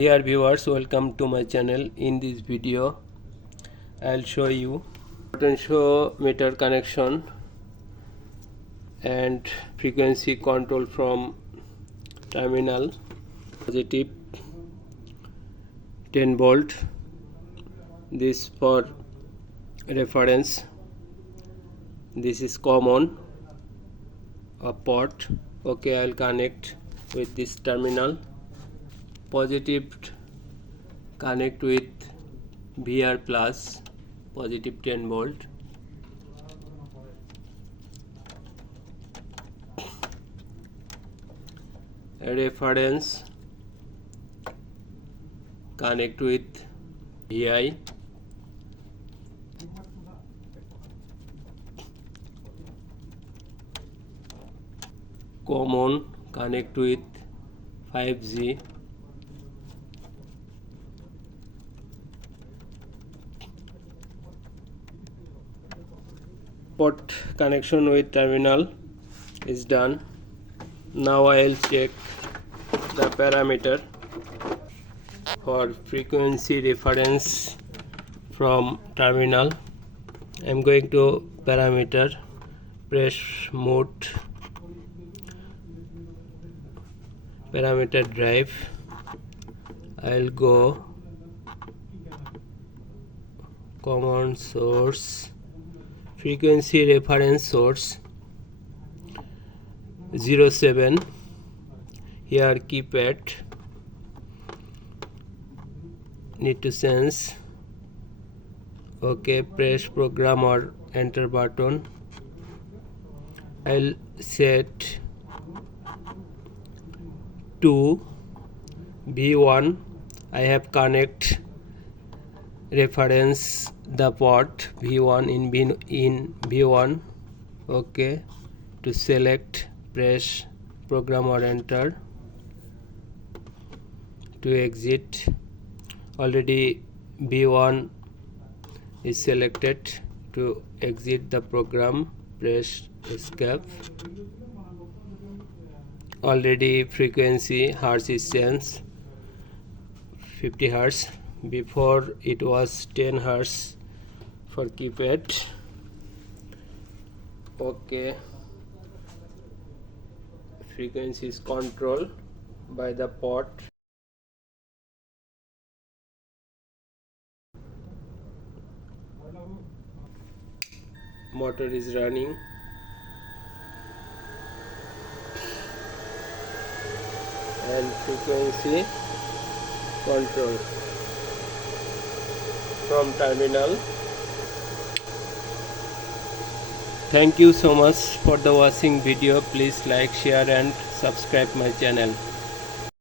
Dear viewers, welcome to my channel. In this video I'll show you potentiometer connection and frequency control from terminal. Positive 10 volt, this for reference, this is common a port. Okay, I'll connect with this terminal. Positive connect with VR plus, positive 10 volt. A reference connect with VI. Common connect with 5G. Port connection with terminal is done. Now I'll check the parameter for frequency reference from terminal. I'm going to parameter, press mode, parameter drive. I'll go command source, frequency reference source 07. Here keypad, need to sense. Okay, press program or enter button. I'll set to V1. I have connect reference the port V1 in V1. Okay, to select, press program or enter. To exit, already V1 is selected. To exit the program, press escape. Already frequency hertz is changed, 50 hertz. Before it was 10 hertz for keypad. Okay, frequency is controlled by the port. Motor is running. And frequency control from terminal. Thank you so much for the watching video. Please like, share and subscribe my channel.